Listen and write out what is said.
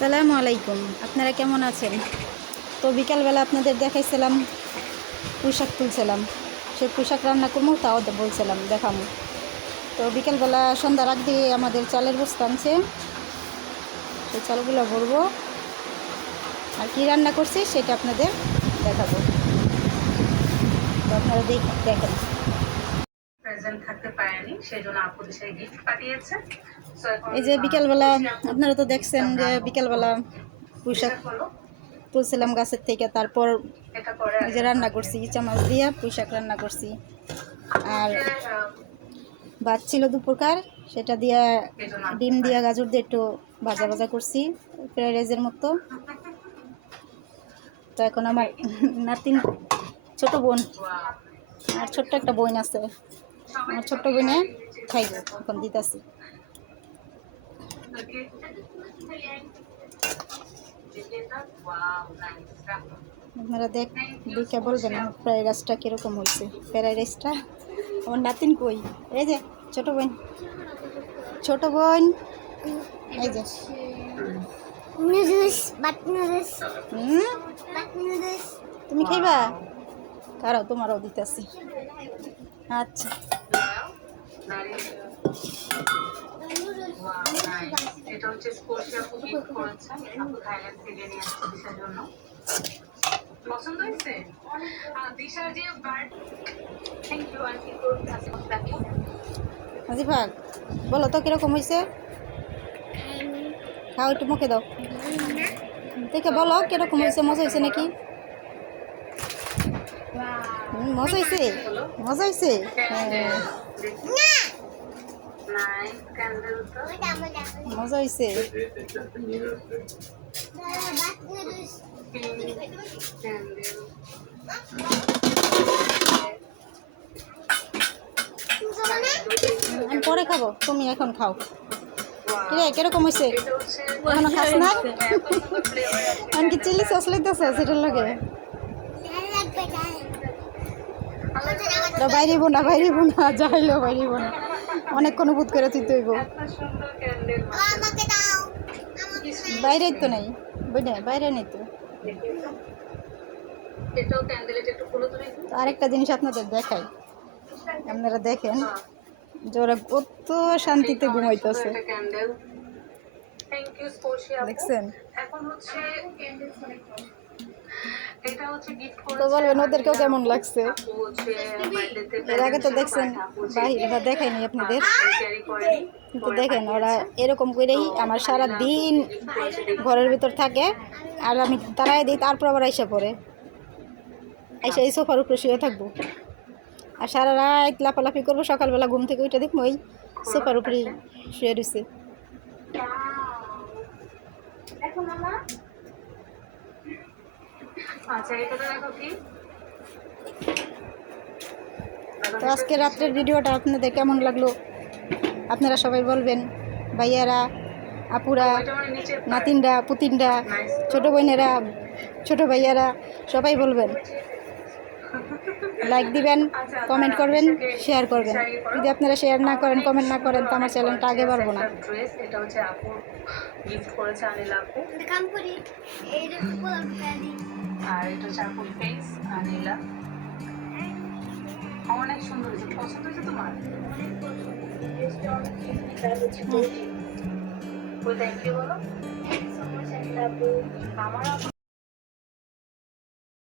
আসসালামু আলাইকুম। আপনারা কেমন আছেন? তো বিকালবেলা আপনাদের দেখাইছিলাম পোশাক তুলছিলাম, সে পোশাক রান্না করবো, তাও বলছিলাম দেখামো। তো বিকালবেলা সন্ধ্যার আগ দিয়ে আমাদের চালের বস্তা আনছে, সেই চালগুলো ভরবো আর কি রান্না করছি সেটা আপনাদের দেখাবো। তো আপনারা দেখেন। এই যে বিকালবেলা আপনারা তো দেখছেন যে বিকালবেলা পোশাক তুলছিলাম গাছের থেকে, তারপর এই যে রান্না করছি ইচা মাছ দিয়ে পুঁইশাক রান্না করছি, আর ভাত ছিল দুপুরকার, সেটা দিয়া ডিম দিয়া গাজর দিয়ে একটু ভাজা ভাজা করছি ফ্রাইড রাইসের মতো। তো এখন আমার নাতিন ছোট বোন আর ছোট্ট একটা বোন আছে, আমার ছোট্ট বোনে খাইব এখন দিতেছি। আপনারা দেখে বলবেন ফ্রাইড রাইসটা কীরকম হয়েছে। ফ্রাইড রাইসটা আমার নাতিন কই, এই যে ছোট বোন, ছোট বোন এই যে তুমি খাইবা, কারো তোমারও দিতেছি। আচ্ছা এটা হচ্ছে স্কোশিয়া কুকিং করেছে, আপু থাইল্যান্ড থেকে নিয়ে আসছে দিশার জন্য। পছন্দ হয়েছে দিশার যে bird. Thank you aunty for আসিফাকে। আসিফাক বলো তো কিরকম হয়েছে, খাও একটু মুখে দাও, দেখে বলো কিরকম হয়েছে, মজা হয়েছে নাকি? মজা হয়েছে, মজা হয়েছে। মজা হয়েছে। আমি পরে খাবো, তুমি এখন খাও। কিরে কিরকম হয়েছে, এখনো খাস না? এমনকি চিলি সস লাগতেছে সেটার লগে। বাইরিব না বাইরিব না, যাইলো বাইরিব না, অনেকক্ষণ বুধ করে তুই তৈব। বাইরে তো নেই বুঝলে, বাইরে নেই তো। আরেকটা জিনিস আপনাদের দেখাই, আপনারা দেখেন যে ওরা কত শান্তিতে ঘুমাইতেছে, দেখছেন? তো বলবেন ওদেরকেও কেমন লাগছে। এর আগে তো দেখছেন বাহিরে দেখাইনি আপনাদের, কিন্তু দেখেন ওরা এরকম করেই আমার সারা দিন ঘরের ভিতর থাকে, আর আমি তারাই দিই, তারপর আবার আইসা পড়ে আইসা এই সোফার উপরে শুয়ে থাকবো, আর সারা রাত লাফালাফি করবো, সকালবেলা ঘুম থেকে ওইটা দেখবো ওই সোফার উপরেই শুয়ে রয়েছে। তো আজকে রাত্রের ভিডিওটা আপনাদের কেমন লাগলো আপনারা সবাই বলবেন, ভাইয়ারা, আপুরা, নাতিনরা, পুতিনরা, ছোটো বোনেরা, ছোটো ভাইয়ারা, সবাই বলবেন, লাইক দিবেন, কমেন্ট করবেন, শেয়ার করবেন। যদি আপনারা শেয়ার না করেন, কমেন্ট না করেন, তো আমার চ্যানেলটা আগে বাড়বো না। এটা হচ্ছে আপু গিফট করেছে আনিল আপু, আর এটা হচ্ছে আপুর ফেস আনিলা, অনেক সুন্দর হয়েছে। পছন্দ হয়েছে তোমার? থ্যাংক ইউ বলো। আমার